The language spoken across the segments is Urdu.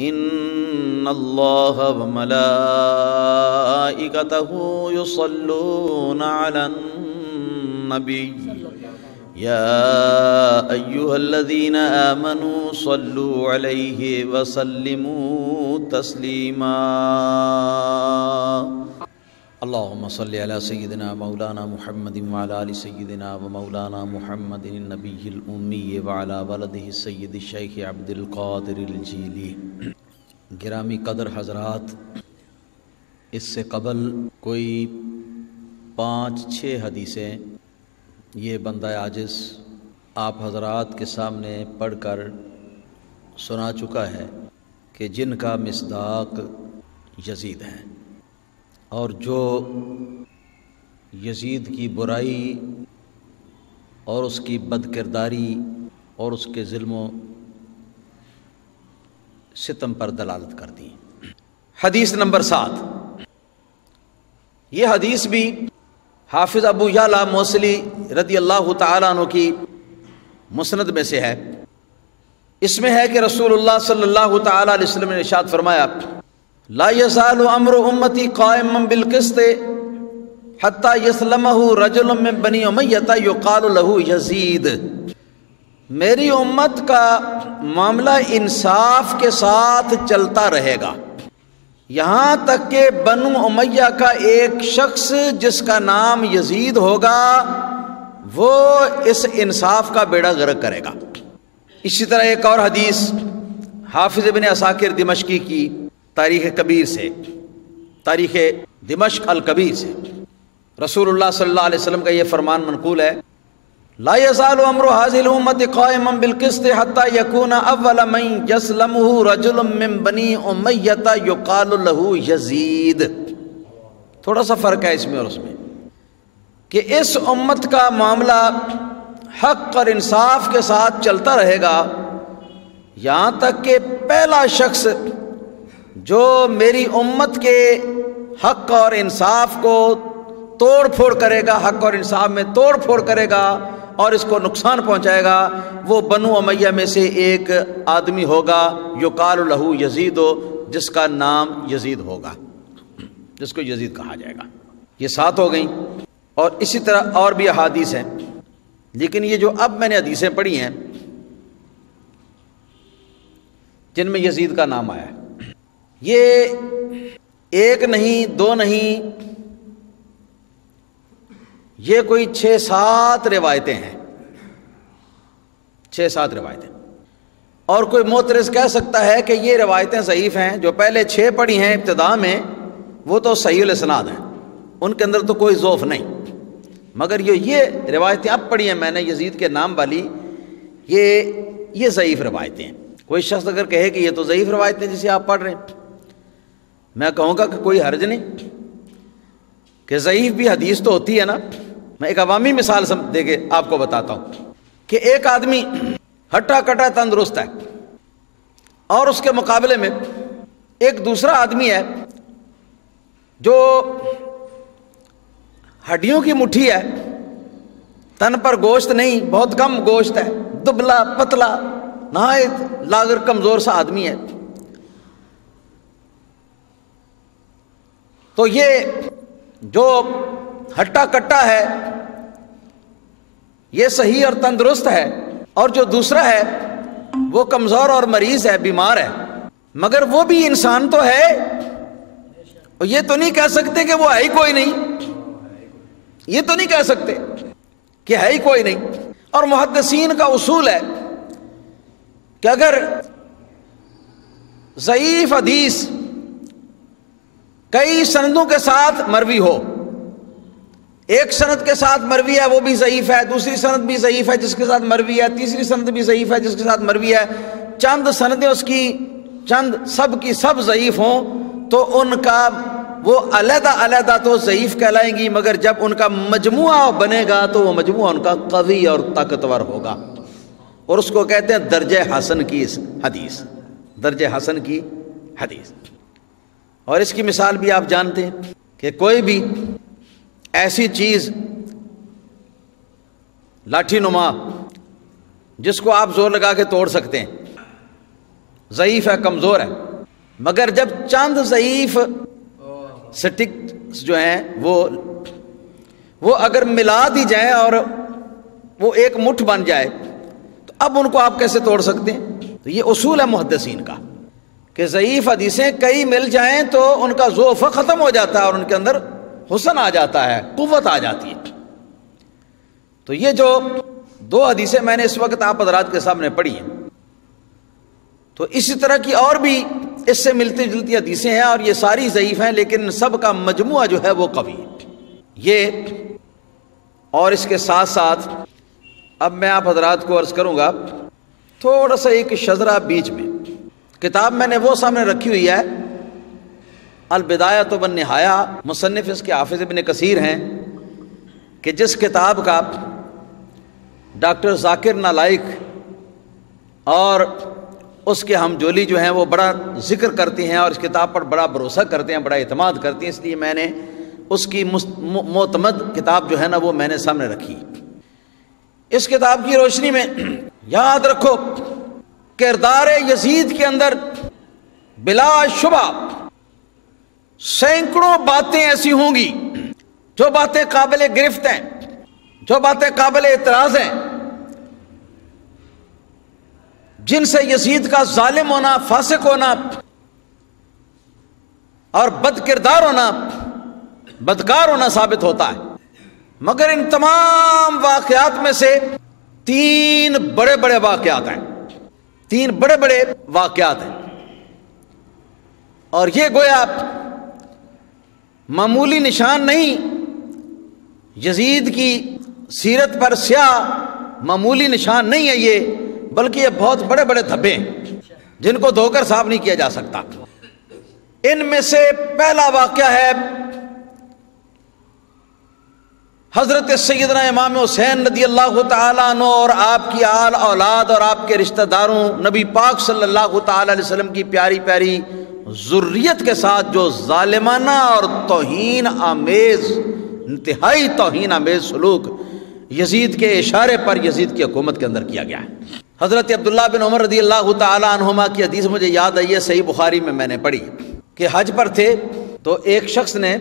ان اللہ وملائکتہ یصلون علی النبی یا ایہا الذین آمنوا صلوا علیہ وسلموا تسلیما اللہم صلی علی سیدنا مولانا محمد وعلی آل سیدنا ومولانا محمد النبی الامی وعلی ولدہ السید الشیخ عبد القادر الجیلی۔ گرامی قدر حضرات، اس سے قبل کوئی 5-6 حدیثیں یہ بندہ عاجز آپ حضرات کے سامنے پڑھ کر سنا چکا ہے کہ جن کا مصداق یزید ہے، اور جو یزید کی برائی اور اس کی بد کرداری اور اس کے ظلم و ستم پر دلالت کرتی ہیں۔ حدیث نمبر 7، یہ حدیث بھی حافظ ابو یعلا موصلی رضی اللہ تعالیٰ عنہ کی مسند میں سے ہے۔ اس میں ہے کہ رسول اللہ صلی اللہ تعالیٰ علیہ وسلم نے ارشاد فرمایا، لا یزال امر امتی قائما بالقسط حتی یسلمہ رجل من بنی امیہ یقال لہ یزید۔ میری امت کا معاملہ انصاف کے ساتھ چلتا رہے گا یہاں تک کہ بنو امیہ کا ایک شخص جس کا نام یزید ہوگا وہ اس انصاف کا بیڑا غرق کرے گا۔ اسی طرح ایک اور حدیث حافظ ابن عساکر دمشقی کی تاریخ کبیر سے، تاریخ دمشق الکبیر سے، رسول اللہ صلی اللہ علیہ وسلم کا یہ فرمان منقول ہے، لا یزال امر هذه الامه قائما بالقسط حتى يكون اول من يسلمه رجل من بني امیہ يقال له یزید۔ تھوڑا سا فرق ہے اس میں اور اس میں کہ اس امت کا معاملہ حق اور انصاف کے ساتھ چلتا رہے گا یہاں تک کہ پہلا شخص جو میری امت کے حق اور انصاف کو توڑ پھوڑ کرے گا، حق اور انصاف میں توڑ پھوڑ کرے گا اور اس کو نقصان پہنچائے گا، وہ بنو امیہ میں سے ایک آدمی ہوگا یقال لہ یزید، جس کا نام یزید ہوگا، جس کو یزید کہا جائے گا۔ یہ 7 ہو گئیں، اور اسی طرح اور بھی احادیث ہیں، لیکن یہ جو اب میں نے حدیثیں پڑھی ہیں جن میں یزید کا نام آیا ہے، یہ 1 نہیں 2 نہیں، یہ کوئی 6-7 روایتیں ہیں، 6-7 روایتیں۔ اور کوئی معترض کہہ سکتا ہے کہ یہ روایتیں ضعیف ہیں، جو پہلے 6 پڑھی ہیں ابتدا میں وہ تو صحیح الاسناد ہیں، ان کے اندر تو کوئی ضعف نہیں، مگر یہ روایتیں اب پڑھی ہیں میں نے یزید کے نام والی، یہ ضعیف روایتیں ہیں۔ کوئی شخص اگر کہے کہ یہ تو ضعیف روایتیں جسے آپ پڑھ رہے ہیں، میں کہوں گا کہ کوئی حرج نہیں، کہ ضعیف بھی حدیث تو ہوتی ہے نا۔ میں ایک عوامی مثال دے کے آپ کو بتاتا ہوں کہ ایک آدمی ہٹا کٹا تندرست ہے، اور اس کے مقابلے میں ایک دوسرا آدمی ہے جو ہڈیوں کی مٹھی ہے، تن پر گوشت نہیں، بہت کم گوشت ہے، دبلا پتلا نہایت لاغر کمزور سا آدمی ہے۔ تو یہ جو ہٹا کٹا ہے یہ صحیح اور تندرست ہے، اور جو دوسرا ہے وہ کمزور اور مریض ہے، بیمار ہے، مگر وہ بھی انسان تو ہے، اور یہ تو نہیں کہہ سکتے کہ وہ ہے ہی کوئی نہیں، یہ تو نہیں کہہ سکتے کہ ہے ہی کوئی نہیں۔ اور محدثین کا اصول ہے کہ اگر ضعیف حدیث کئی سندوں کے ساتھ مروی ہو، ایک سند کے ساتھ مروی ہے وہ بھی ضعیف ہے، دوسری سند بھی ضعیف ہے جس کے ساتھ مروی ہے، تیسری سند بھی ضعیف ہے جس کے ساتھ مروی ہے، چند سندیں اس کی چند سب کی سب ضعیف ہوں، تو ان کا وہ علیحدہ علیحدہ تو ضعیف کہلائیں گی، مگر جب ان کا مجموعہ بنے گا تو وہ مجموعہ ان کا قوی اور طاقتور ہوگا، اور اس کو کہتے ہیں درجہ حسن کی حدیث، درجہ حسن کی حدیث۔ اور اس کی مثال بھی آپ جانتے ہیں کہ کوئی بھی ایسی چیز لاٹھی نما جس کو آپ زور لگا کے توڑ سکتے ہیں، ضعیف ہے، کمزور ہے، مگر جب چند ضعیف سٹکس جو ہیں وہ اگر ملا دی جائیں اور وہ ایک مٹھ بن جائے تو اب ان کو آپ کیسے توڑ سکتے ہیں؟ تو یہ اصول ہے محدثین کا کہ ضعیف حدیثیں کئی مل جائیں تو ان کا ضعف ختم ہو جاتا ہے اور ان کے اندر حسن آ جاتا ہے، قوت آ جاتی ہے۔ تو یہ جو دو حدیثیں میں نے اس وقت آپ حضرات کے سامنے پڑھی ہیں، تو اسی طرح کی اور بھی اس سے ملتی جلتی حدیثیں ہیں اور یہ ساری ضعیف ہیں، لیکن سب کا مجموعہ جو ہے وہ قوی ہے یہ۔ اور اس کے ساتھ ساتھ اب میں آپ حضرات کو عرض کروں گا تھوڑا سا ایک شذرہ بیچ میں، کتاب میں نے وہ سامنے رکھی ہوئی ہے البدایۃ والنہایہ، مصنف اس کے حافظ ابن کثیر ہیں، کہ جس کتاب کا ڈاکٹر ذاکر نالائق اور اس کے ہمجولی جو ہیں وہ بڑا ذکر کرتے ہیں اور اس کتاب پر بڑا بھروسہ کرتے ہیں، بڑا اعتماد کرتے ہیں، اس لیے میں نے اس کی معتمد کتاب جو ہے نا وہ میں نے سامنے رکھی۔ اس کتاب کی روشنی میں یاد رکھو کردار یزید کے اندر بلا شبہ سینکڑوں باتیں ایسی ہوں گی جو باتیں قابل گرفت ہیں، جو باتیں قابل اعتراض ہیں، جن سے یزید کا ظالم ہونا، فاسق ہونا اور بد کردار ہونا، بدکار ہونا ثابت ہوتا ہے۔ مگر ان تمام واقعات میں سے تین بڑے بڑے واقعات ہیں، تین بڑے بڑے واقعات ہیں، اور یہ گویا معمولی نشان نہیں، یزید کی سیرت پر سیاہ معمولی نشان نہیں ہے یہ، بلکہ یہ بہت بڑے بڑے دھبے ہیں جن کو دھو کر صاف نہیں کیا جا سکتا۔ ان میں سے پہلا واقعہ ہے حضرت سیدنا امام حسین رضی اللہ تعالیٰ عنہ اور آپ کی آل اولاد اور آپ کے رشتہ داروں، نبی پاک صلی اللہ تعالیٰ علیہ وسلم کی پیاری پیاری ذریت کے ساتھ جو ظالمانہ اور توہین آمیز، انتہائی توہین آمیز سلوک یزید کے اشارے پر یزید کی حکومت کے اندر کیا گیا ہے۔ حضرت عبداللہ بن عمر رضی اللہ تعالیٰ عنہما کی حدیث مجھے یاد آئی ہے، صحیح بخاری میں نے پڑھی کہ حج پر تھے تو ایک شخص نے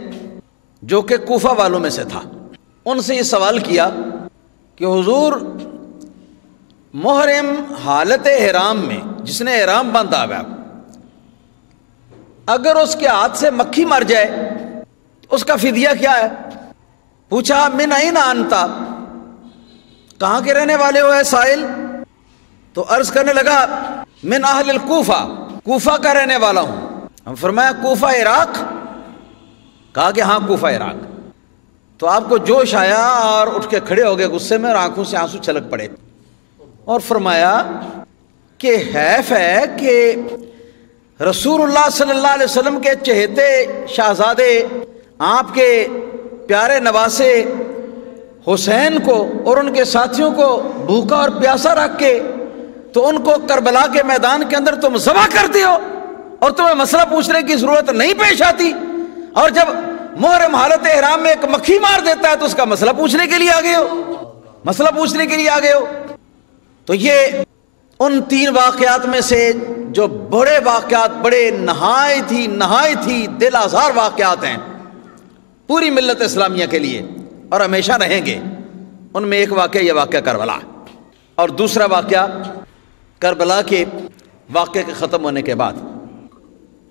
جو کہ کوفہ والوں میں سے تھا، ان سے یہ سوال کیا کہ حضور محرم حالت احرام میں جس نے احرام باندھا ہوا اگر اس کے ہاتھ سے مکھی مر جائے اس کا فدیہ کیا ہے؟ پوچھا من این انتا، کہاں کے رہنے والے ہو اے سائل؟ تو عرض کرنے لگا من اہل الکوفہ، کوفہ کا رہنے والا ہوں۔ ہم فرمایا کوفہ عراق؟ کہا کہ ہاں کوفہ عراق۔ تو آپ کو جوش آیا اور اٹھ کے کھڑے ہو گئے غصے میں اور آنکھوں سے آنسو چھلک پڑے اور فرمایا کہ حیف ہے کہ رسول اللہ صلی اللہ علیہ وسلم کے چہیتے شہزادے، آپ کے پیارے نواسے حسین کو اور ان کے ساتھیوں کو بھوکا اور پیاسا رکھ کے تو ان کو کربلا کے میدان کے اندر تم ذبح کرتے ہو اور تمہیں مسئلہ پوچھنے کی ضرورت نہیں پیش آتی، اور جب محرم حالت احرام میں ایک مکھی مار دیتا ہے تو اس کا مسئلہ پوچھنے کے لیے آ گئے ہو، مسئلہ پوچھنے کے لیے آ گئے ہو۔ تو یہ ان تین واقعات میں سے جو بڑے واقعات، بڑے نہایت ہی دل آزار واقعات ہیں پوری ملت اسلامیہ کے لیے اور ہمیشہ رہیں گے، ان میں ایک واقعہ یہ واقعہ کربلا، اور دوسرا واقعہ کربلا کے واقعے کے ختم ہونے کے بعد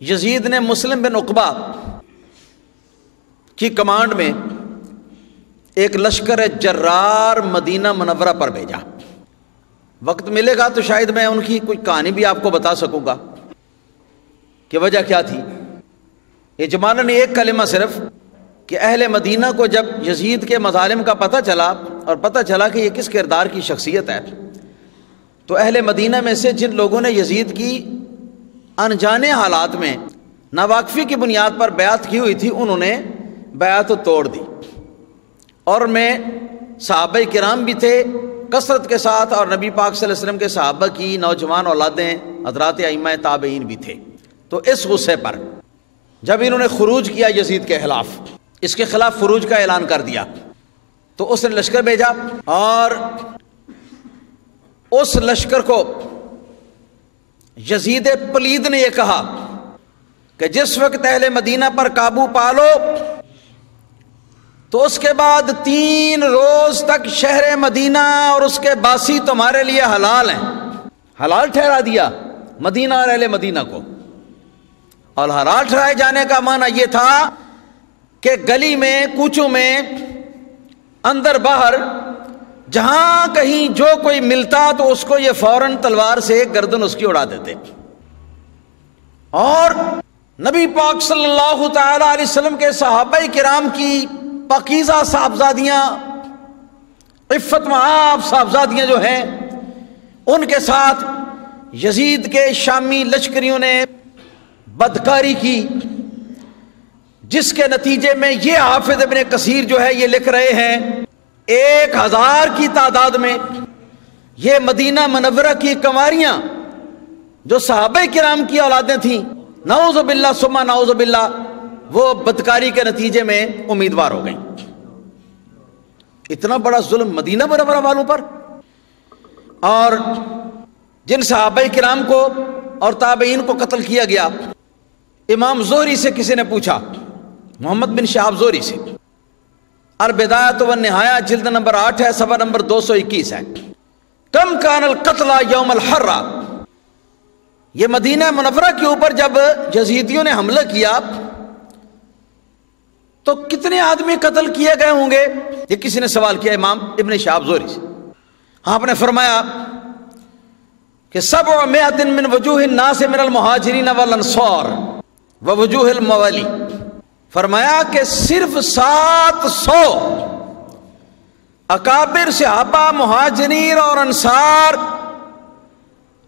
یزید نے مسلم بن عقبہ کی کمانڈ میں ایک لشکر جرار مدینہ منورہ پر بھیجا۔ وقت ملے گا تو شاید میں ان کی کوئی کہانی بھی آپ کو بتا سکوں گا کہ وجہ کیا تھی۔ اجمالاً ایک کلمہ صرف کہ اہل مدینہ کو جب یزید کے مظالم کا پتہ چلا اور پتہ چلا کہ یہ کس کردار کی شخصیت ہے، تو اہل مدینہ میں سے جن لوگوں نے یزید کی انجانے حالات میں ناواقفی کی بنیاد پر بیعت کی ہوئی تھی انہوں نے بیعت توڑ دی، اور میں صحابہ کرام بھی تھے کثرت کے ساتھ، اور نبی پاک صلی اللہ علیہ وسلم کے صحابہ کی نوجوان اولادیں حضرات ائمہ تابعین بھی تھے۔ تو اس غصے پر جب انہوں نے خروج کیا یزید کے خلاف، اس کے خلاف خروج کا اعلان کر دیا، تو اس نے لشکر بھیجا اور اس لشکر کو یزید پلید نے یہ کہا کہ جس وقت اہل مدینہ پر قابو پالو تو اس کے بعد 3 روز تک شہر مدینہ اور اس کے باسی تمہارے لیے حلال ہیں. حلال ٹھہرا دیا مدینہ اور اہل مدینہ کو. اور حلال ٹھہرائے جانے کا معنی یہ تھا کہ گلی میں کوچوں میں اندر باہر جہاں کہیں جو کوئی ملتا تو اس کو یہ فوراً تلوار سے گردن اس کی اڑا دیتے. اور نبی پاک صلی اللہ تعالی علیہ وسلم کے صحابہ کرام کی پاکیزہ صاحبزادیاں، عفت معاف صاحبزادیاں جو ہیں، ان کے ساتھ یزید کے شامی لشکریوں نے بدکاری کی، جس کے نتیجے میں یہ حافظ ابن کثیر جو ہے یہ لکھ رہے ہیں 1000 کی تعداد میں یہ مدینہ منورہ کی کنواریاں جو صحابہ کرام کی اولادیں تھیں، نعوذ باللہ ثم نعوذ باللہ، وہ بدکاری کے نتیجے میں امیدوار ہو گئیں. اتنا بڑا ظلم مدینہ منورہ والوں پر. اور جن صحابہ کرام کو اور تابعین کو قتل کیا گیا، امام زہری سے کسی نے پوچھا، محمد بن شہاب زہری سے، البدایۃ والنہایہ جلد نمبر 8 ہے، صفحہ نمبر 221 ہے، کم کان القتلى یوم الحرہ، یہ مدینہ منورہ کے اوپر جب یزیدیوں نے حملہ کیا تو کتنے آدمی قتل کیے گئے ہوں گے؟ یہ کسی نے سوال کیا امام ابن شہاب زہری سے. آپ نے فرمایا کہ 700 من وجوہ الناس من المہاجرین والانصار ووجوہ الموالی، فرمایا کہ صرف 700 اکابر صحابہ مہاجرین اور انصار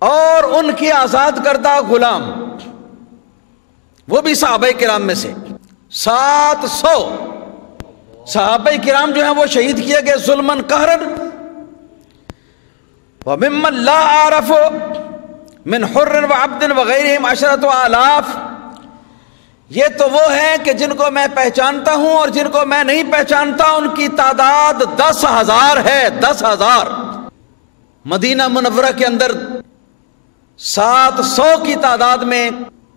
اور ان کے آزاد کردہ غلام، وہ بھی صحابہ کرام میں سے 700 صحابہ کرام جو ہیں وہ شہید کیے گئے ظلماً قہراً. وَمِمَّن لَا أَعْرَفُ مِنْ حُرٍّ وَعَبْدٍ وَغَيْرِهِمْ 10,000، یہ تو وہ ہیں کہ جن کو میں پہچانتا ہوں اور جن کو میں نہیں پہچانتا ان کی تعداد 10,000 ہے. 10,000 مدینہ منورہ کے اندر 700 کی تعداد میں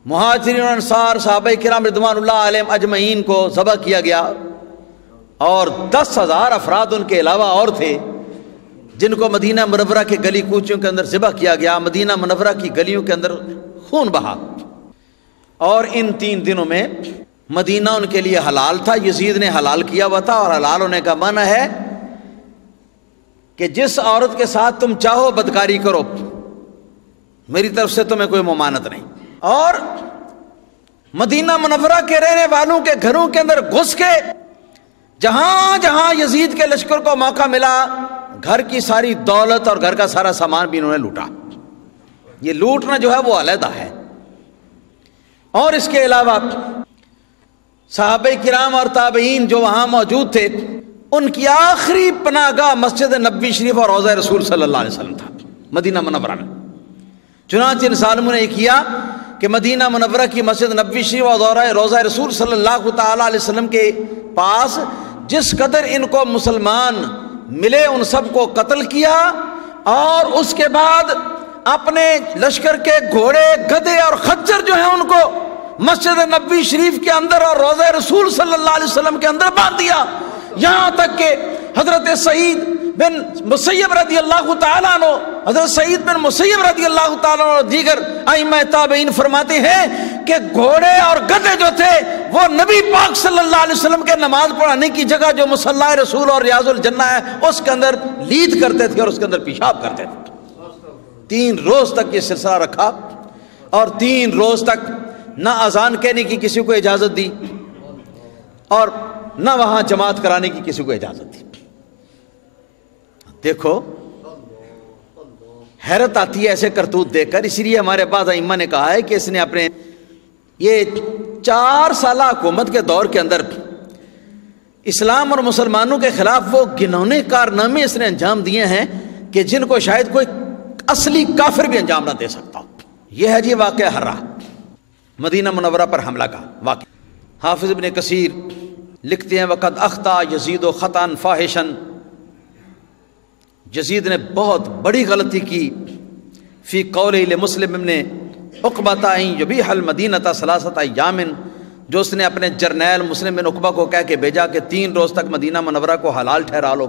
مہاجرین اور انصار صحابہ کرام رضوان اللہ علیہم اجمعین کو ذبح کیا گیا، اور 10,000 افراد ان کے علاوہ اور تھے جن کو مدینہ منورہ کے گلی کوچوں کے اندر ذبح کیا گیا. مدینہ منورہ کی گلیوں کے اندر خون بہا. اور ان 3 دنوں میں مدینہ ان کے لیے حلال تھا، یزید نے حلال کیا ہوا تھا. اور حلال ہونے کا معنی ہے کہ جس عورت کے ساتھ تم چاہو بدکاری کرو، میری طرف سے تمہیں کوئی ممانعت نہیں. اور مدینہ منورہ کے رہنے والوں کے گھروں کے اندر گھس کے جہاں جہاں یزید کے لشکر کو موقع ملا گھر کی ساری دولت اور گھر کا سارا سامان بھی انہوں نے لوٹا. یہ لوٹنا جو ہے وہ علیحدہ ہے. اور اس کے علاوہ صحابہ کرام اور تابعین جو وہاں موجود تھے، ان کی آخری پناہ گاہ مسجد نبوی شریف اور روضہ رسول صلی اللہ علیہ وسلم تھا مدینہ منورہ میں. چنانچہ ان ظالموں نے کیا کہ مدینہ منورہ کی مسجد نبوی شریف اور روضہ رسول صلی اللہ تعالی علیہ وسلم کے پاس جس قدر ان کو مسلمان ملے ان سب کو قتل کیا، اور اس کے بعد اپنے لشکر کے گھوڑے گدھے اور خچر جو ہیں ان کو مسجد نبوی شریف کے اندر اور روضہ رسول صلی اللہ علیہ وسلم کے اندر باندھ دیا. یہاں تک کہ حضرت سعید بن مسیب رضی اللہ تعالیٰ عنہ، حضرت سعید بن مسیب رضی اللہ تعالیٰ عنہ اور دیگر ائمہ تابعین فرماتے ہیں کہ گھوڑے اور گدھے جو تھے وہ نبی پاک صلی اللہ علیہ وسلم کے نماز پڑھانے کی جگہ جو مصلی رسول اور ریاض الجنہ ہے اس کے اندر لید کرتے تھے اور اس کے اندر پیشاب کرتے تھے. 3 روز تک یہ سلسلہ رکھا، اور 3 روز تک نہ اذان کہنے کی کسی کو اجازت دی اور نہ وہاں جماعت کرانے کی کسی کو اجازت دی. دیکھو حیرت آتی ہے ایسے کرتوت دیکھ کر. اسی لیے ہمارے بعض ائمہ نے کہا ہے کہ اس نے اپنے یہ 4 سالہ حکومت کے دور کے اندر اسلام اور مسلمانوں کے خلاف وہ گھنونے کارنامے اس نے انجام دیے ہیں کہ جن کو شاید کوئی اصلی کافر بھی انجام نہ دے سکتا. یہ ہے جی واقعہ حرہ، مدینہ منورہ پر حملہ کا واقعہ. حافظ ابن کثیر لکھتے ہیں وقد اخطا یزید و خطأ فاحشا، یزید نے بہت بڑی غلطی کی فی قولہ لمسلم ابن عقبۃ ان یبیح المدینۃ ثلاثۃ ایام، جو اس نے اپنے جرنیل مسلم بن عقبہ کو کہہ کے بھیجا کہ 3 روز تک مدینہ منورہ کو حلال ٹھہرا لو۔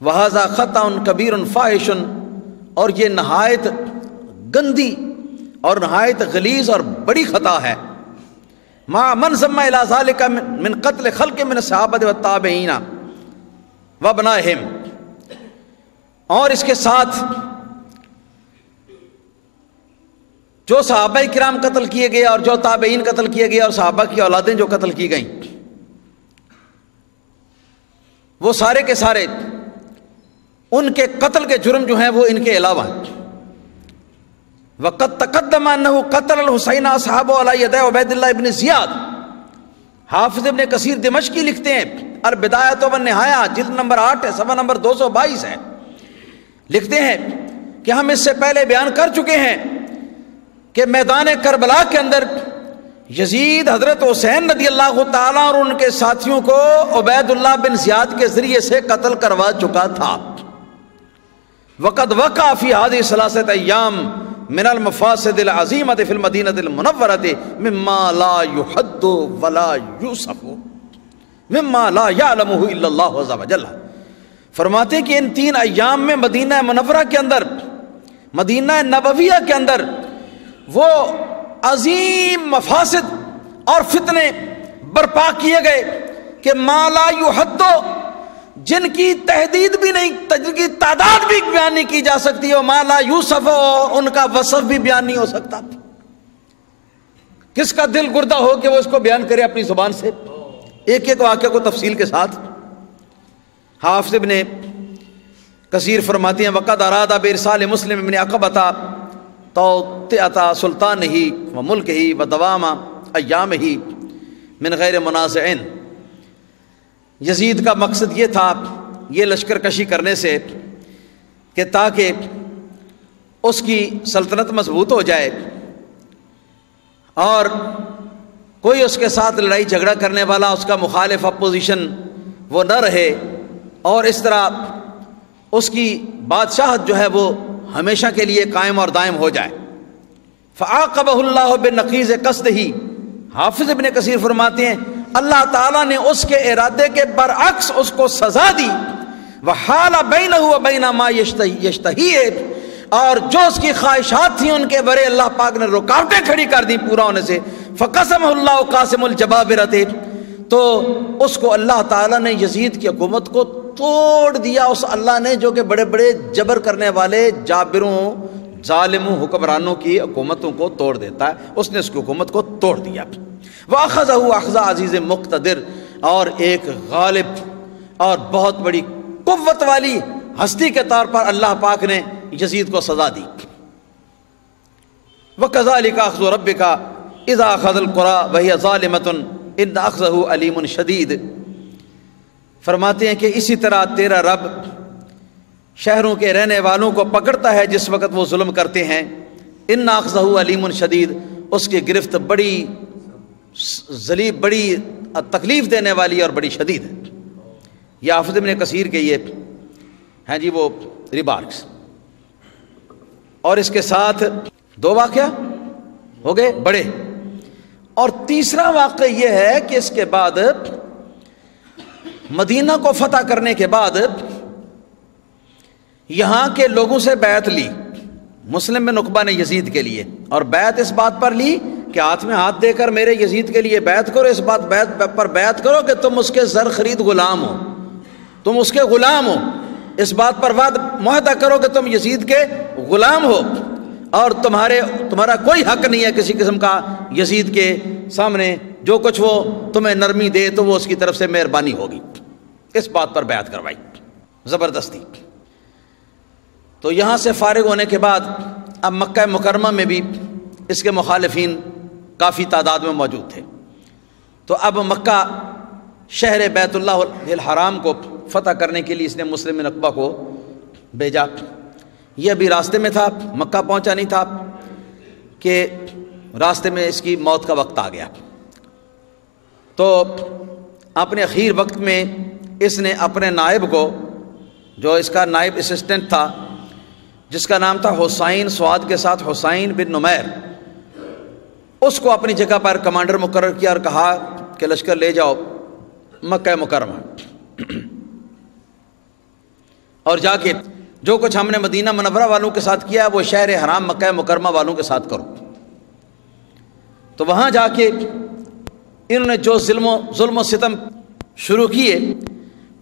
وَهَذَا خَطَأٌ كَبِيرٌ فَاحِشٌ، اور یہ نہایت گندی اور نہایت غلیظ اور بڑی خطا ہے۔ مَا مَنْ ذَمَّ إِلَى ذَلِكَ مِنْ قَتْلِ خَلْقٍ مِنَ الصَّحَابَةِ وَالتَّابِعِينَ وَابْنَائِهِمْ، اور اس کے ساتھ جو صحابہ کرام قتل کیے گئے اور جو تابعین قتل کیے گئے اور صحابہ کی اولادیں جو قتل کی گئیں، وہ سارے کے سارے ان کے قتل کے جرم جو ہیں وہ ان کے علاوہ ہیں۔ وَقَدْ تَقَدَّمَ أَنَّهُ قَتَلَ الْحُسَيْنَ أَصْحَابُهُ عَلَى يَدَيْ عُبَيْدِ اللَّهِ بْنِ زِيَادٍ۔ حافظ ابن کثیر دمشقی لکھتے ہیں، البدایۃ والنہایہ جلد نمبر 8 ہے، صفحہ نمبر 222 ہے، لکھتے ہیں کہ ہم اس سے پہلے بیان کر چکے ہیں کہ میدان کربلا کے اندر یزید حضرت حسین رضی اللہ تعالیٰ اور ان کے ساتھیوں کو عبید اللہ بن زیاد کے ذریعے سے قتل کروا چکا تھا۔ وقد وقع فی هذه 3 ایام من المفاسد العظیمة فی المدینة المنورة مما لا يحد ولا یوصف مما لا يعلمه الا اللہ عز وجل۔ فرماتے ہیں کہ ان 3 ایام میں مدینہ منورہ کے اندر، مدینہ نبویہ کے اندر وہ عظیم مفاسد اور فتنے برپا کیے گئے کہ ما لا یحد، جن کی تحدید بھی نہیں، جن کی تعداد بھی بیان نہیں کی جا سکتی، اور ما لا یوصف، ان کا وصف بھی بیان نہیں ہو سکتا۔ کس کا دل گردہ ہو کہ وہ اس کو بیان کرے اپنی زبان سے، ایک ایک واقعہ کو تفصیل کے ساتھ۔ حافظ ابن کثیر فرماتے ہیں وقد اراد بارسال مسلم ابن عقبہ توطئۃ سلطانہ وملکہ ودوام ایامہ من غیر منازع۔ یزید کا مقصد یہ تھا یہ لشکر کشی کرنے سے کہ تاکہ اس کی سلطنت مضبوط ہو جائے اور کوئی اس کے ساتھ لڑائی جھگڑا کرنے والا، اس کا مخالف اپوزیشن وہ نہ رہے، اور اس طرح اس کی بادشاہت جو ہے وہ ہمیشہ کے لیے قائم اور دائم ہو جائے۔ فعاقبہ اللہ بنقیض قصدہ، حافظ ابن کثیر فرماتے ہیں اللہ تعالیٰ نے اس کے ارادے کے برعکس اس کو سزا دی۔ وحال بینہ و بین ما یشتہی، اور جو اس کی خواہشات تھیں ان کے برے اللہ پاک نے رکاوٹیں کھڑی کر دی پورا ہونے سے۔ فقسمہ اللہ قاسم الجبابرۃ، تو اس کو اللہ تعالیٰ نے یزید کی حکومت کو توڑ دیا، اس اللہ نے جو کہ بڑے بڑے جبر کرنے والے جابروں، ظالموں، حکمرانوں کی حکومتوں کو توڑ دیتا ہے، اس نے اس کی حکومت کو توڑ دیا۔ وَأَخَذَهُ أَخْذَ عَزِيزٍ مُقْتَدِرٍ، اور ایک غالب اور بہت بڑی قوت والی ہستی کے طور پر اللہ پاک نے یزید کو سزا دی۔ وَكَذَلِكَ أَخْذُ رَبِّكَ إِذَا أَخَذَ الْقُرَىٰ وَهِيَ ظَالِمَةٌ إِنَّ أَخْذَهُ أَلِيمٌ شَدِيدٌ۔ فرماتے ہیں کہ اسی طرح تیرا رب شہروں کے رہنے والوں کو پکڑتا ہے جس وقت وہ ظلم کرتے ہیں۔ ان اخذہ علیم شدید، اس کی گرفت بڑی ذلیل، بڑی تکلیف دینے والی اور بڑی شدید ہے۔ یہ حافظ ابن کثیر کے یہ ہیں جی وہ ریمارکس، اور اس کے ساتھ 2 واقعہ ہو گئے بڑے، اور تیسرا واقعہ یہ ہے کہ اس کے بعد مدینہ کو فتح کرنے کے بعد یہاں کے لوگوں سے بیعت لی مسلم بن عقبہ نے یزید کے لیے، اور بیعت اس بات پر لی کہ ہاتھ میں ہاتھ دے کر میرے یزید کے لیے بیعت کرو، اس بیعت پر بیعت کرو کہ تم اس کے زر خرید غلام ہو، تم اس کے غلام ہو، اس بات پر معاہدہ کرو کہ تم یزید کے غلام ہو، اور تمہارا کوئی حق نہیں ہے کسی قسم کا یزید کے سامنے، جو کچھ وہ تمہیں نرمی دے تو وہ اس کی طرف سے مہربانی ہوگی۔ اس بات پر بیعت کروائی زبردستی۔ تو یہاں سے فارغ ہونے کے بعد اب مکہ مکرمہ میں بھی اس کے مخالفین کافی تعداد میں موجود تھے، تو اب مکہ شہر بیت اللہ الحرام کو فتح کرنے کے لیے اس نے مسلم بن عقبہ کو بھیجا۔ یہ ابھی راستے میں تھا، مکہ پہنچا نہیں تھا کہ راستے میں اس کی موت کا وقت آ گیا۔ تو اپنے اخیر وقت میں اس نے اپنے نائب کو، جو اس کا نائب اسسٹنٹ تھا، جس کا نام تھا حسین، سواد کے ساتھ حسین بن نمیر، اس کو اپنی جگہ پر کمانڈر مقرر کیا اور کہا کہ لشکر لے جاؤ مکہ مکرمہ، اور جا کے جو کچھ ہم نے مدینہ منورہ والوں کے ساتھ کیا وہ شہر حرام مکہ مکرمہ والوں کے ساتھ کرو۔ تو وہاں جا کے انہوں نے جو ظلم و ستم شروع کیے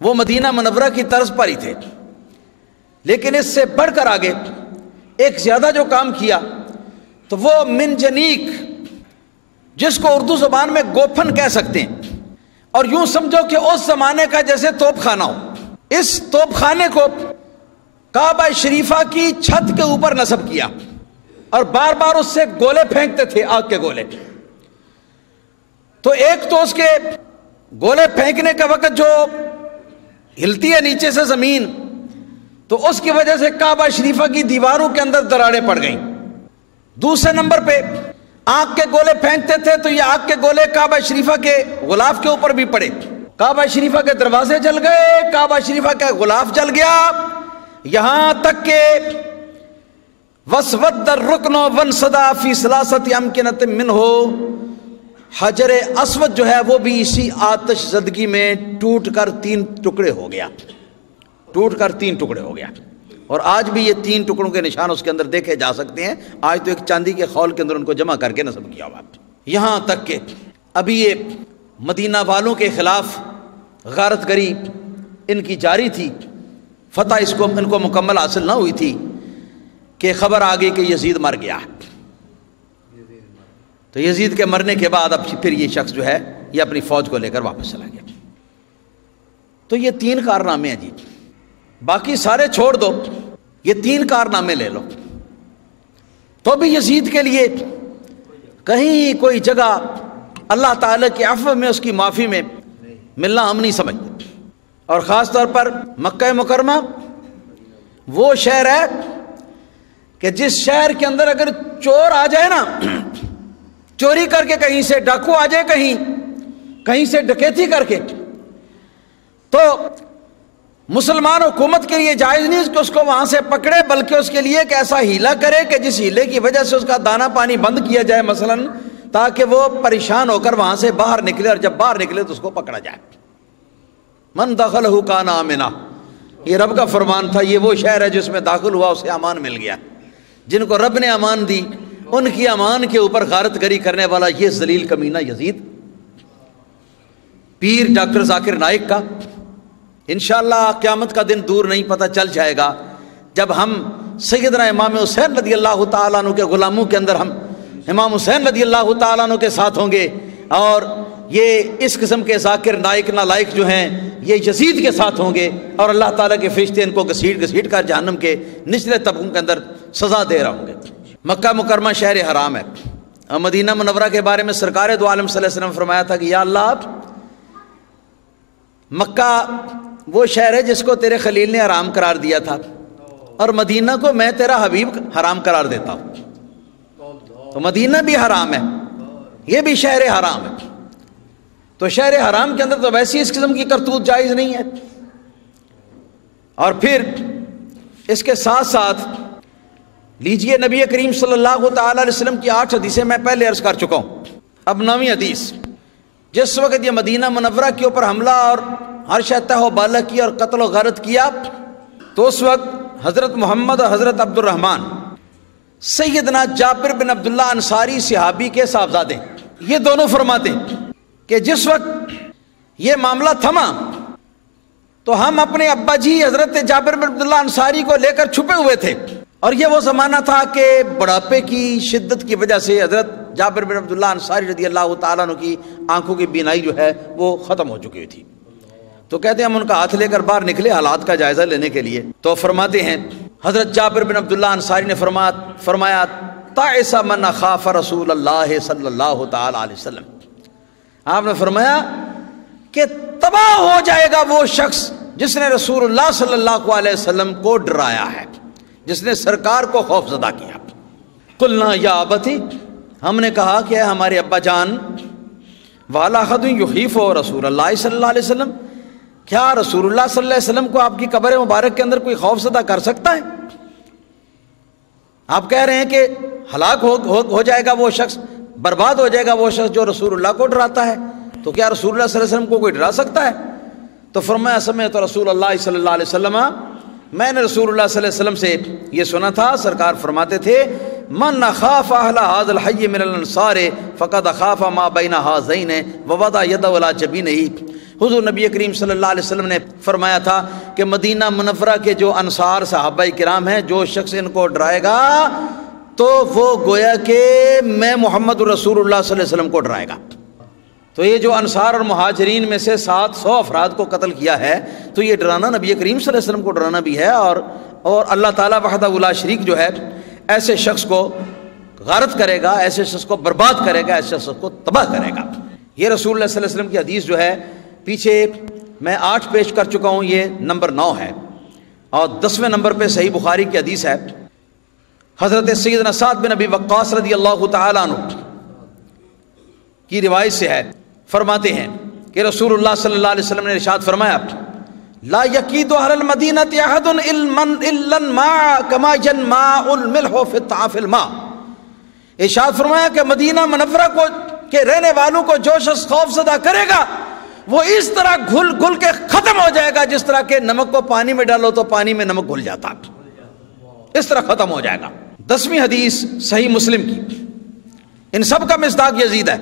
وہ مدینہ منورہ کی طرز پر ہی تھے، لیکن اس سے بڑھ کر آگے ایک زیادہ جو کام کیا تو وہ منجنیق، جس کو اردو زبان میں گوپھن کہہ سکتے ہیں، اور یوں سمجھو کہ اس زمانے کا جیسے توپ خانہ ہو، اس توپ خانے کو کعبہ شریفہ کی چھت کے اوپر نصب کیا اور بار بار اس سے گولے پھینکتے تھے، آگ کے گولے۔ تو ایک تو اس کے گولے پھینکنے کا وقت جو ہلتی ہے نیچے سے زمین، تو اس کی وجہ سے کعبہ شریفہ کی دیواروں کے اندر دراڑیں پڑ گئیں۔ دوسرے نمبر پہ آگ کے گولے پھینکتے تھے تو یہ آگ کے گولے کعبہ شریفہ کے غلاف کے اوپر بھی پڑے، کعبہ شریفہ کے دروازے جل گئے، کعبہ شریفہ کا غلاف جل گیا، یہاں تک کہ وَاسْوَدَّ الرُّكْنُ وَانْصَدَا فِي ثَلَاثَةِ أَمْكِنَةٍ مِّنْهُ، حجر اسود جو ہے وہ بھی اسی آتش زدگی میں ٹوٹ کر 3 ٹکڑے ہو گیا، ٹوٹ کر 3 ٹکڑے ہو گیا۔ اور آج بھی یہ 3 ٹکڑوں کے نشان اس کے اندر دیکھے جا سکتے ہیں۔ آج تو ایک چاندی کے خول کے اندر ان کو جمع کر کے نصب کیا ہوا۔ یہاں تک کہ ابھی یہ مدینہ والوں کے خلاف غارت گری ان کی جاری تھی، فتح ان کو مکمل حاصل نہ ہوئی تھی کہ خبر آ گئی کہ یزید مر گیا۔ تو یزید کے مرنے کے بعد اب پھر یہ شخص جو ہے یہ اپنی فوج کو لے کر واپس چلا گیا۔ تو یہ 3 کارنامے ہیں جی، باقی سارے چھوڑ دو، یہ 3 کارنامے لے لو تو بھی یزید کے لیے کہیں کوئی جگہ اللہ تعالیٰ کے عفو میں، اس کی معافی میں ملنا ہم نہیں سمجھتے۔ اور خاص طور پر مکہ مکرمہ وہ شہر ہے کہ جس شہر کے اندر اگر چور آ جائے نا، چوری کر کے کہیں سے، ڈاکو آ جائے کہیں سے ڈکیتی کر کے، تو مسلمان حکومت کے لیے جائز نہیں کہ اس کو وہاں سے پکڑے، بلکہ اس کے لیے ایک ایسا ہیلا کرے کہ جس ہیلے کی وجہ سے اس کا دانا پانی بند کیا جائے مثلا، تاکہ وہ پریشان ہو کر وہاں سے باہر نکلے، اور جب باہر نکلے تو اس کو پکڑا جائے۔ من دخلہ کان آمنا، یہ رب کا فرمان تھا۔ یہ وہ شہر ہے جس میں داخل ہوا اسے امان مل گیا۔ جن کو رب نے امان دی ان کی امان کے اوپر غارت گری کرنے والا یہ ذلیل کمینہ یزید، پیر ڈاکٹر ذاکر نائک کا انشاءاللہ قیامت کا دن دور نہیں، پتہ چل جائے گا جب ہم سیدنا امام حسین رضی اللہ تعالیٰ عنہ کے غلاموں کے اندر ہم امام حسین رضی اللہ تعالیٰ عنہ کے ساتھ ہوں گے، اور یہ اس قسم کے ذاکر نائک نالائک جو ہیں یہ یزید کے ساتھ ہوں گے، اور اللہ تعالیٰ کے فرشتے ان کو گھسیٹ کر جہنم کے نچلے طبقوں کے اندر سزا دے رہے ہوں گے۔ مکہ مکرمہ شہر حرام ہے، اور مدینہ منورہ کے بارے میں سرکار دو عالم صلی اللہ علیہ وسلم فرمایا تھا کہ یا اللہ، مکہ وہ شہر ہے جس کو تیرے خلیل نے حرام قرار دیا تھا، اور مدینہ کو میں تیرا حبیب حرام قرار دیتا ہوں۔ تو مدینہ بھی حرام ہے، یہ بھی شہر حرام ہے، تو شہر حرام کے اندر تو ویسی اس قسم کی کرتوت جائز نہیں ہے۔ اور پھر اس کے ساتھ ساتھ لیجئے نبی کریم صلی اللہ تعالی علیہ وسلم کی 8 حدیثیں میں پہلے عرض کر چکا ہوں، اب 9ویں حدیث۔ جس وقت یہ مدینہ منورہ کے اوپر حملہ اور ہر شے تہ و بالہ کیا اور قتل و غارت کیا، تو اس وقت حضرت محمد اور حضرت عبد الرحمن سیدنا جابر بن عبداللہ انصاری صحابی کے صاحبزادے، یہ دونوں فرماتے ہیں کہ جس وقت یہ معاملہ تھما تو ہم اپنے ابا جی حضرت جابر بن عبداللہ انصاری کو لے کر چھپے ہوئے تھے، اور یہ وہ زمانہ تھا کہ بڑھاپے کی شدت کی وجہ سے حضرت جابر بن عبداللہ انصاری رضی اللہ تعالیٰ عنہ کی آنکھوں کی بینائی جو ہے وہ ختم ہو چکی تھی۔ تو کہتے ہیں ہم ان کا ہاتھ لے کر باہر نکلے حالات کا جائزہ لینے کے لیے، تو فرماتے ہیں حضرت جابر بن عبداللہ انصاری نے فرمایا تعس من خاف رسول اللہ صلی اللہ تعالی علیہ وسلم، آپ نے فرمایا کہ تباہ ہو جائے گا وہ شخص جس نے رسول اللہ صلی اللہ علیہ وسلم کو ڈرایا ہے، جس نے سرکار کو خوف زدہ کیا۔ قلنا یا ابتی، ہم نے کہا کہ اے ہمارے ابا جان، والا احد یخیف رسول اللہ صلی اللہ علیہ وسلم، کیا رسول اللہ صلی اللہ علیہ وسلم کو آپ کی قبر مبارک کے اندر کوئی خوف زدہ کر سکتا ہے؟ آپ کہہ رہے ہیں کہ ہلاک ہو جائے گا وہ شخص، برباد ہو جائے گا وہ شخص جو رسول اللہ کو ڈراتا ہے، تو کیا رسول اللہ صلی اللہ علیہ وسلم کو کوئی ڈرا سکتا ہے؟ تو فرمایا سمعت رسول اللہ صلی اللہ علیہ وسلم، میں نے رسول اللہ صلی اللہ علیہ وسلم سے یہ سنا تھا، سرکار فرماتے تھے من خاف اہل هذا الحي من الانصار فقد خاف ما بین هذین ووضع یده علی جبینہ۔ حضور نبی کریم صلی اللہ علیہ وسلم نے فرمایا تھا کہ مدینہ منورہ کے جو انصار صحابہ کرام ہیں، جو شخص ان کو ڈرائے گا تو وہ گویا کہ میں محمد رسول اللہ صلی اللہ علیہ وسلم کو ڈرائے گا۔ تو یہ جو انصار اور مہاجرین میں سے 700 افراد کو قتل کیا ہے، تو یہ ڈرانا نبی کریم صلی اللہ علیہ وسلم کو ڈرانا بھی ہے، اور اللہ تعالیٰ وحدہ لا شریک جو ہے ایسے شخص کو غارت کرے گا، ایسے شخص کو برباد کرے گا، ایسے شخص کو تباہ کرے گا۔ یہ رسول اللہ صلی اللہ علیہ وسلم کی حدیث جو ہے، پیچھے میں 8 پیش کر چکا ہوں، یہ نمبر 9 ہے، اور 10ویں نمبر پہ صحیح بخاری کی حدیث ہے۔ حضرت سیدنا سعد بن ابی وقاص رضی اللہ تعالیٰ عنہ کی روایت سے ہے، فرماتے ہیں کہ رسول اللہ صلی اللہ علیہ وسلم نے ارشاد فرمایا لا یکید اہل المدینہ احد الا الماء کما ینماء الملح فی الطعام الماء۔ ارشاد فرمایا کہ مدینہ منورہ کو کے رہنے والوں کو جو شخص خوف زدہ کرے گا وہ اس طرح گھل گھل کے ختم ہو جائے گا جس طرح کہ نمک کو پانی میں ڈالو تو پانی میں نمک گھل جاتا، اس طرح ختم ہو جائے گا۔ 10ویں حدیث صحیح مسلم کی، ان سب کا مصداق یزید ہے۔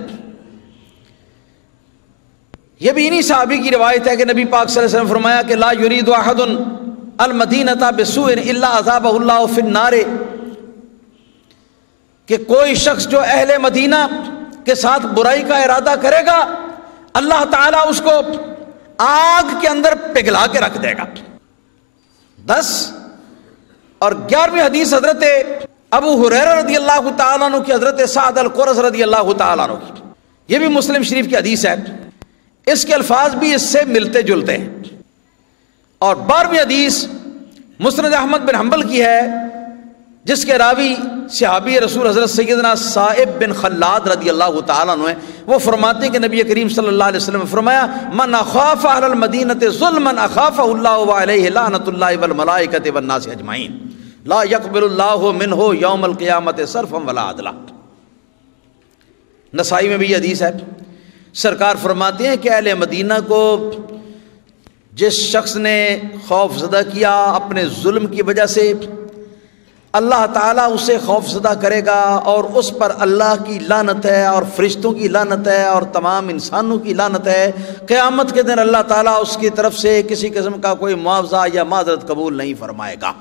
یہ بھی انہی صحابی کی روایت ہے کہ نبی پاک صلی اللہ علیہ وسلم فرمایا کہ لا یرید احد المدینۃ بسوء الا عذابہ اللہ فی النار، کہ کوئی شخص جو اہل مدینہ کے ساتھ برائی کا ارادہ کرے گا اللہ تعالیٰ اس کو آگ کے اندر پگھلا کے رکھ دے گا۔ 10 اور 11ویں حدیث حضرت ابو ہریرہ رضی اللہ تعالیٰ عنہ کی، حضرت سعد القرظ رضی اللہ تعالیٰ عنہ کی، یہ بھی مسلم شریف کی حدیث ہے، اس کے الفاظ بھی اس سے ملتے جلتے ہیں۔ اور 12ویں حدیث مسند احمد بن حنبل کی ہے، جس کے راوی صحابی رسول حضرت سیدنا صائب بن خلاد رضی اللہ تعالیٰ عنہ ہیں۔ وہ فرماتے ہیں کہ نبی کریم صلی اللہ علیہ وسلم نے فرمایا من اخاف اہل المدینۃ ظلما اخافہ اللہ وعلیہ لعنۃ اللہ والملائکۃ والناس اجمعین لا یقبل اللہ منہ یوم القیامۃ صرفا ولا عدلا۔ نسائی میں بھی یہ حدیث ہے، سرکار فرماتے ہیں کہ اہل مدینہ کو جس شخص نے خوف زدہ کیا اپنے ظلم کی وجہ سے، اللہ تعالیٰ اسے خوف زدہ کرے گا اور اس پر اللہ کی لعنت ہے اور فرشتوں کی لعنت ہے اور تمام انسانوں کی لعنت ہے۔ قیامت کے دن اللہ تعالیٰ اس کی طرف سے کسی قسم کا کوئی معاوضہ یا معذرت قبول نہیں فرمائے گا۔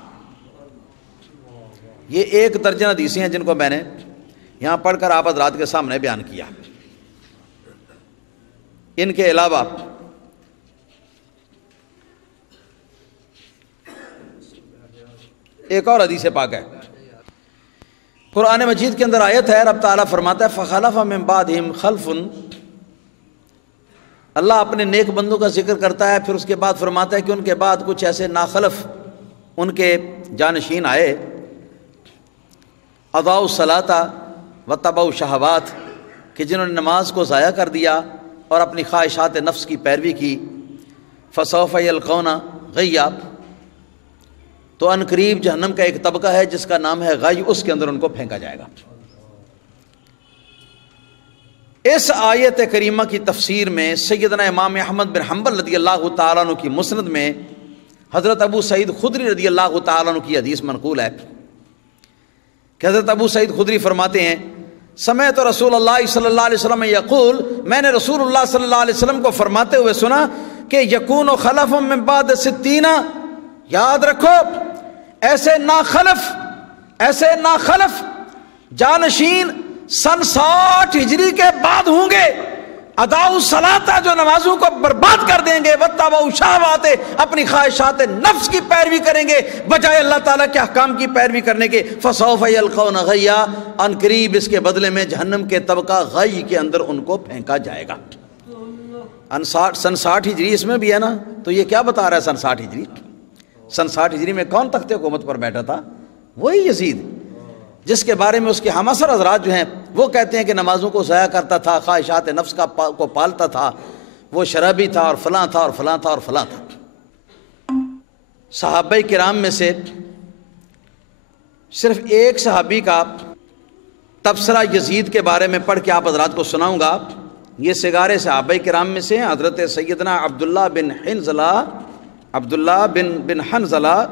یہ 1 درجن حدیثیں ہیں جن کو میں نے یہاں پڑھ کر آپ حضرات کے سامنے بیان کیا۔ ان کے علاوہ ایک اور حدیث پاک ہے، قرآن مجید کے اندر آیت ہے، رب تعالیٰ فرماتا ہے فخلف من بعدہم خلف، اللہ اپنے نیک بندوں کا ذکر کرتا ہے، پھر اس کے بعد فرماتا ہے کہ ان کے بعد کچھ ایسے ناخلف ان کے جانشین آئے، اضاعوا الصلاۃ واتبعوا الشہوات، کہ جنہوں نے نماز کو ضائع کر دیا اور اپنی خواہشات نفس کی پیروی کی، فسوف یلقون غیا، تو ان قریب جہنم کا ایک طبقہ ہے جس کا نام ہے غی، اس کے اندر ان کو پھینکا جائے گا۔ اس آیت کریمہ کی تفسیر میں سیدنا امام احمد بن حنبل رضی اللہ تعالیٰ عنہ کی مسند میں حضرت ابو سعید خدری رضی اللہ تعالیٰ عنہ کی حدیث منقول ہے کہ حضرت ابو سعید خدری فرماتے ہیں سمعت رسول اللہ صلی اللہ علیہ وسلم یقول، میں نے رسول اللہ صلی اللہ علیہ وسلم کو فرماتے ہوئے سنا کہ یکون خلف من بعد 60، یاد رکھو ایسے ناخلف جانشین سن 60 ہجری کے بعد ہوں گے، اداؤ الصلاۃ، جو نمازوں کو برباد کر دیں گے، واتبعوا الشہوات، اپنی خواہشات نفس کی پیروی کریں گے بجائے اللہ تعالیٰ کے احکام کی پیروی کرنے کے، فسوف یلقون غیا، ان قریب اس کے بدلے میں جہنم کے طبقہ غی کے اندر ان کو پھینکا جائے گا۔ سن 60 ہجری اس میں بھی ہے نا، تو یہ کیا بتا رہا ہے؟ سن 60 ہجری، سن 60 ہجری میں کون تخت حکومت پر بیٹھا تھا؟ وہی یزید، جس کے بارے میں اس کے ہمسر حضرات جو ہیں وہ کہتے ہیں کہ نمازوں کو ضائع کرتا تھا، خواہشات نفس کو پالتا تھا، وہ شرابی تھا اور فلاں تھا اور فلاں تھا اور فلاں تھا۔ صحابہ کرام میں سے صرف ایک صحابی کا تبصرہ یزید کے بارے میں پڑھ کے آپ حضرات کو سناؤں گا۔ یہ صغار صحابہ کرام میں سے ہیں، حضرت سیدنا عبداللہ بن حنظلہ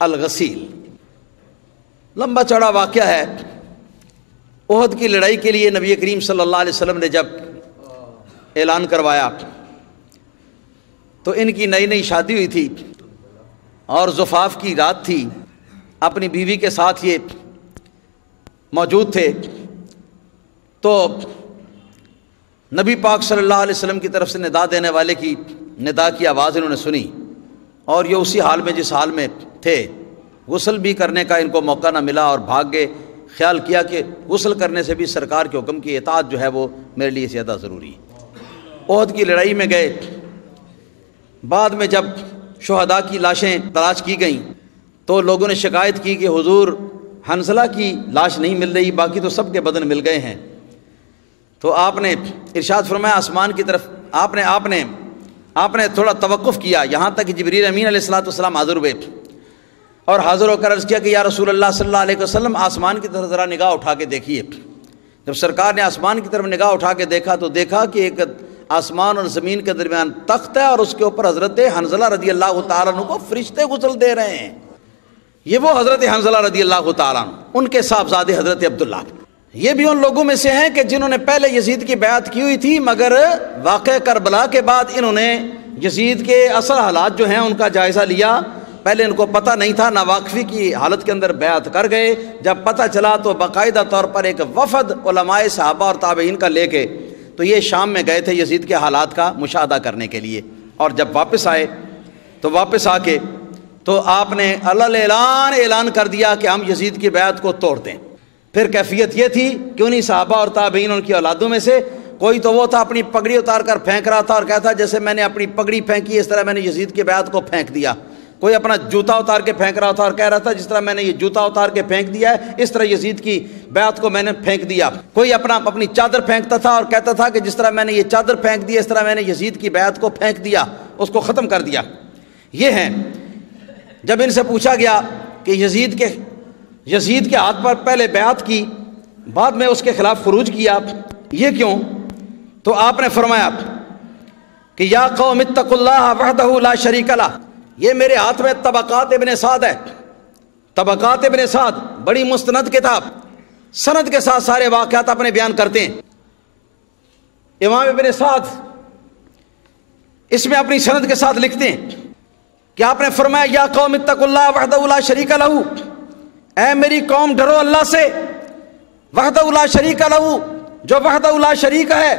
الغسیل۔ لمبا چوڑا واقعہ ہے۔ احد کی لڑائی کے لیے نبی کریم صلی اللہ علیہ وسلم نے جب اعلان کروایا تو ان کی نئی نئی شادی ہوئی تھی اور زفاف کی رات تھی، اپنی بیوی کے ساتھ یہ موجود تھے۔ تو نبی پاک صلی اللہ علیہ وسلم کی طرف سے ندا دینے والے کی ندا کی آواز انہوں نے سنی، اور یہ اسی حال میں جس حال میں تھے، غسل بھی کرنے کا ان کو موقع نہ ملا اور بھاگ گئے۔ خیال کیا کہ غسل کرنے سے بھی سرکار کے حکم کی اطاعت جو ہے وہ میرے لیے زیادہ ضروری ہے۔ احد کی لڑائی میں گئے، بعد میں جب شہداء کی لاشیں تلاش کی گئیں تو لوگوں نے شکایت کی کہ حضور حنظلہ کی لاش نہیں مل رہی، باقی تو سب کے بدن مل گئے ہیں۔ تو آپ نے ارشاد فرمایا آسمان کی طرف آپ نے تھوڑا توقف کیا، یہاں تک کہ جبریل امین علیہ الصلوۃ والسلام حاضر ہوئے اور حاضر ہو کر عرض کیا کہ یا رسول اللہ صلی اللہ علیہ وسلم آسمان کی طرف ذرا نگاہ اٹھا کے دیکھیے۔ جب سرکار نے آسمان کی طرف نگاہ اٹھا کے دیکھا تو دیکھا کہ ایک آسمان اور زمین کے درمیان تخت ہے اور اس کے اوپر حضرت حنظلہ رضی اللہ تعالیٰ عنہ کو فرشتے غسل دے رہے ہیں۔ یہ وہ حضرت حنظلہ رضی اللہ تعالیٰ عنہ، ان کے صاحبزادے حضرت عبداللہ، یہ بھی ان لوگوں میں سے ہیں کہ جنہوں نے پہلے یزید کی بیعت کی ہوئی تھی، مگر واقعہ کربلا کے بعد انہوں نے یزید کے اصل حالات جو ہیں ان کا جائزہ لیا۔ پہلے ان کو پتہ نہیں تھا، ناواقفی کی حالت کے اندر بیعت کر گئے۔ جب پتہ چلا تو باقاعدہ طور پر ایک وفد علماء صحابہ اور تابعین کا لے کے تو یہ شام میں گئے تھے یزید کے حالات کا مشاہدہ کرنے کے لیے، اور جب واپس آئے تو واپس آ کے تو آپ نے اعلان کر دیا کہ ہم یزید کی بیعت کو توڑ دیں۔ پھر کیفیت یہ تھی کہ انہی صحابہ اور تابعین ان کی اولادوں میں سے کوئی تو وہ تھا اپنی پگڑی اتار کر پھینک رہا تھا اور کہتا جیسے میں نے اپنی پگڑی پھینکی اس طرح میں نے یزید کی بیعت کو پھینک دیا۔ کوئی اپنا جوتا اتار کے پھینک رہا تھا اور کہہ رہا تھا جس طرح میں نے یہ جوتا اتار کے پھینک دیا ہے اس طرح یزید کی بیعت کو میں نے پھینک دیا۔ کوئی اپنی چادر پھینکتا تھا اور کہتا تھا کہ جس طرح میں نے یہ چادر پھینک دی اس طرح میں نے یزید کی بیعت کو پھینک دیا، اس کو ختم کر دیا۔ یہ ہیں۔ جب ان سے پوچھا گیا کہ یزید کے ہاتھ پر پہلے بیعت کی، بعد میں اس کے خلاف خروج کیا، یہ کیوں؟ تو آپ نے فرمایا کہ یا قوم اتقوا اللہ وحدہ لا شریک لہ۔ یہ میرے ہاتھ میں طبقات ابن سعد ہے۔ طبقات ابن سعد بڑی مستند کتاب، سند کے ساتھ سارے واقعات اپنے بیان کرتے ہیں۔ امام ابن سعد اس میں اپنی سند کے ساتھ لکھتے ہیں کہ آپ نے فرمایا یا قوم اتقوا اللہ وحدہ لا شریک لہ، اے میری قوم ڈرو اللہ سے، وحدہ لا شریک لہ، جو وحدہ لا شریک ہے۔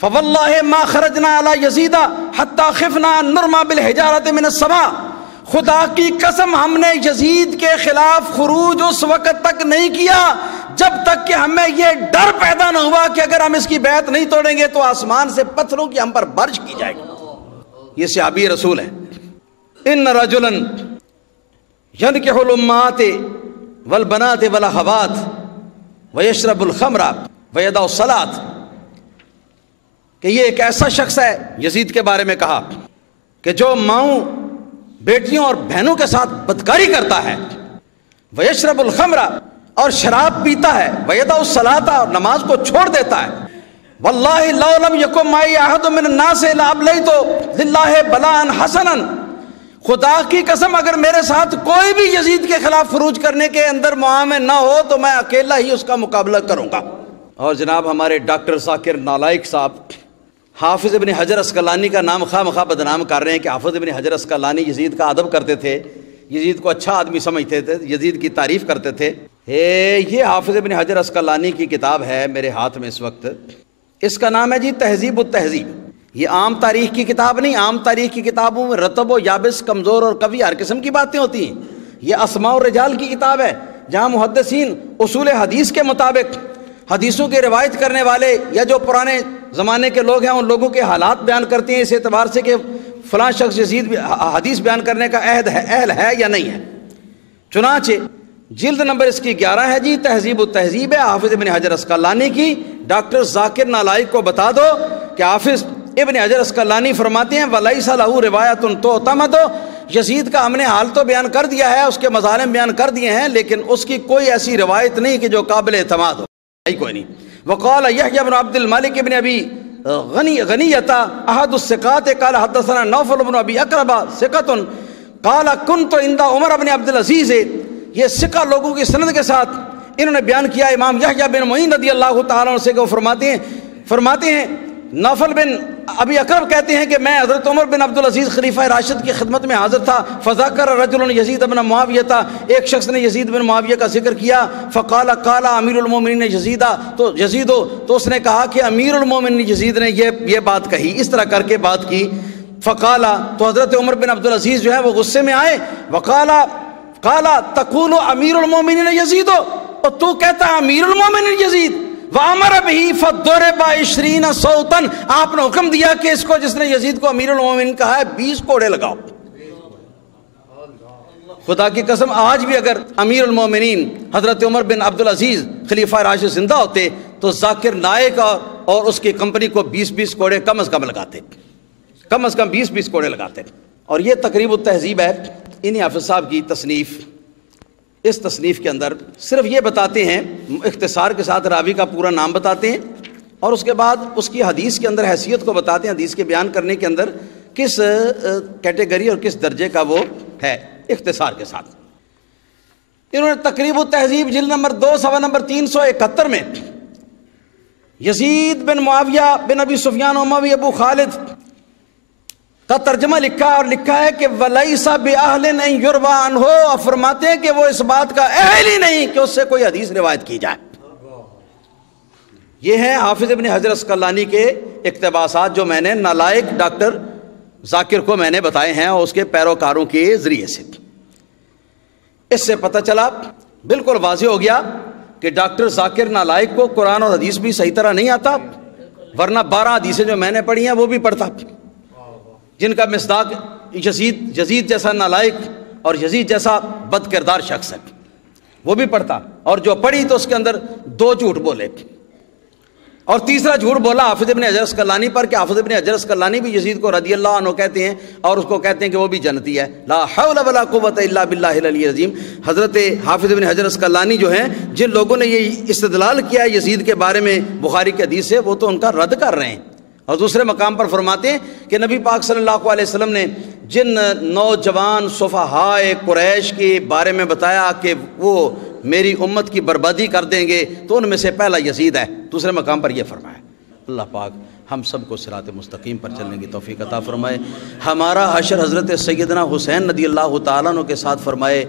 فواللہ ما خرجنا علی یزید حتی خفنا ان نرمی بالحجارۃ من السماء، خدا کی قسم ہم نے یزید کے خلاف خروج اس وقت تک نہیں کیا جب تک کہ ہمیں یہ ڈر پیدا نہ ہوا کہ اگر ہم اس کی بیعت نہیں توڑیں گے تو آسمان سے پتھروں کی ہم پر بارش کی جائے گی۔ یہ صحابی رسول ہے۔ ان رجلا ينكح الامهات والبنات والاخوات ويشرب الخمر ويدع الصلاة، کہ یہ ایک ایسا شخص ہے، یزید کے بارے میں کہا کہ جو ماؤں بیٹیوں اور بہنوں کے ساتھ بدکاری کرتا ہے، ویشرب الخمر اور شراب پیتا ہے، ویدع الصلاۃ اور نماز کو چھوڑ دیتا ہے۔ واللہ لو لم یکن معی احد من الناس لابلیت للہ بلاء حسنا، خدا کی قسم اگر میرے ساتھ کوئی بھی یزید کے خلاف خروج کرنے کے اندر معاملے نہ ہو تو میں اکیلا ہی اس کا مقابلہ کروں گا۔ اور جناب ہمارے ڈاکٹر ذاکر نالائق صاحب حافظ ابن حجر اسقلانی کا نام خواہ مخواہ بدنام کر رہے ہیں کہ حافظ ابن حجر اسقلانی یزید کا ادب کرتے تھے، یزید کو اچھا آدمی سمجھتے تھے، یزید کی تعریف کرتے تھے۔ یہ حافظ ابن حجر اسقلانی کی کتاب ہے میرے ہاتھ میں اس وقت، اس کا نام ہے جی تہذیب التہذیب۔ یہ عام تاریخ کی کتاب نہیں، عام تاریخ کی کتابوں میں رطب و یابس، کمزور اور قوی ہر قسم کی باتیں ہوتی ہیں۔ یہ اسماء الرجال کی کتاب ہے جہاں محدثین اصول حدیث کے مطابق حدیثوں کی روایت کرنے والے یا جو پرانے زمانے کے لوگ ہیں ان لوگوں کے حالات بیان کرتے ہیں اس اعتبار سے کہ فلاں شخص یزید حدیث بیان کرنے کا اہل ہے یا نہیں ہے۔ چنانچہ جلد نمبر اس کی 11 ہے جی، تہذیب التہذیب ہے حافظ ابن حجر اسقلانی کی۔ ڈاکٹر ذاکر نالائق کو بتا دو کہ حافظ ابن حجر اسقلانی فرماتے ہیں وَلَيْسَ لَهُ رِوَایَةٌ تُعْتَمَدُ یزید کا ہم نے حال تو بیان کر دیا ہے، اس کے مظالم بیان کر دیے ہیں، لیکن اس کی کوئی ایسی روایت نہیں کہ جو قابل اعتماد ہو، کوئی نہیں۔ وقال یحییٰ بن عبد الملک بن ابی غنیۃ احد الثقات قال حدثنا نوفل بن ابی اقربہ ثقۃ قال کنت عند عمر بن عبد العزیز، یہ ثقہ لوگوں کی سند کے ساتھ انہوں نے بیان کیا امام یحییٰ بن معین رضی اللہ تعالیٰ عنہ سے، کہ وہ فرماتے ہیں نوفل بن ابی اقرب کہتے ہیں کہ میں حضرت عمر بن عبد العزیز خلیفہ راشد کی خدمت میں حاضر تھا، فذکر رجل یزید بن معاویہ، ایک شخص نے یزید بن معاویہ کا ذکر کیا، فقال قال امیر المومنین یزید، تو اس نے کہا کہ امیر المومنین یزید نے یہ بات کہی، اس طرح کر کے بات کی۔ فقال، تو حضرت عمر بن عبد العزیز جو ہے وہ غصے میں آئے، وقال تقول امیر المومنین یزید، اور تو کہتا امیر المومنین یزید، وَأَمَرَ بِهِ فَضُرِبَ 20 صَوْتًا، آپ نے حکم دیا کہ اس کو، جس نے یزید کو امیر المومنین کہا ہے، 20 کوڑے لگاؤ۔ خدا کی قسم آج بھی اگر امیر المومنین حضرت عمر بن عبد العزیز خلیفہ راشد زندہ ہوتے تو ذاکر نائک اور اس کی کمپنی کو 20 کوڑے کم از کم لگاتے، کم از کم 20 کوڑے لگاتے۔ اور یہ تقریب التہذیب ہے انہی حافظ صاحب کی تصنیف۔ اس تصنیف کے اندر صرف یہ بتاتے ہیں، اختصار کے ساتھ راوی کا پورا نام بتاتے ہیں، اور اس کے بعد اس کی حدیث کے اندر حیثیت کو بتاتے ہیں، حدیث کے بیان کرنے کے اندر کس کیٹیگری اور کس درجے کا وہ ہے، اختصار کے ساتھ۔ انہوں نے تقریب التہذیب جلد نمبر 2 صفحہ نمبر 371 میں یزید بن معاویہ بن ابی سفیان اموی ابو خالد کا ترجمہ لکھا، اور لکھا ہے کہ وَلَيْسَ بِأَهْلٍ أَن يُرْوَىٰ عَنْهُ، اور فرماتے ہیں کہ وہ اس بات کا اہل ہی نہیں کہ اس سے کوئی حدیث روایت کی جائے۔ یہ ہیں حافظ ابن حجر اسقلانی کے اقتباسات جو میں نے نالائق ڈاکٹر ذاکر کو میں نے بتائے ہیں اور اس کے پیروکاروں کے ذریعے سے۔ اس سے پتہ چلا، بالکل واضح ہو گیا کہ ڈاکٹر ذاکر نالائق کو قرآن اور حدیث بھی صحیح طرح نہیں آتا، ورنہ 12 حدیثیں جو میں نے پڑھی ہیں وہ بھی پڑھتا، جن کا مصداق یزید جیسا نالائق اور یزید جیسا بد کردار شخص ہے، وہ بھی پڑھتا، اور جو پڑھی تو اس کے اندر 2 جھوٹ بولے، اور تیسرا جھوٹ بولا حافظ ابن حجر اسقلانی پر کہ حافظ ابن حجر اسقلانی بھی یزید کو رضی اللہ عنہ کہتے ہیں، اور اس کو کہتے ہیں کہ وہ بھی جنتی ہے۔ لا حول ولا قوت الا باللہ العلی العظیم۔ حضرت حافظ ابن حجر اسقلانی جو ہیں، جن لوگوں نے یہ استدلال کیا ہے یزید کے بارے میں بخاری کی حدیث سے، وہ تو ان کا رد کر رہے ہیں، اور دوسرے مقام پر فرماتے ہیں کہ نبی پاک صلی اللہ علیہ وسلم نے جن نوجوان صفحائے قریش کے بارے میں بتایا کہ وہ میری امت کی بربادی کر دیں گے، تو ان میں سے پہلا یزید ہے، دوسرے مقام پر یہ فرمایا۔ اللہ پاک ہم سب کو صراط مستقیم پر چلنے کی توفیق عطا فرمائے، ہمارا حشر حضرت سیدنا حسین رضی اللہ تعالیٰ عنہ کے ساتھ فرمائے۔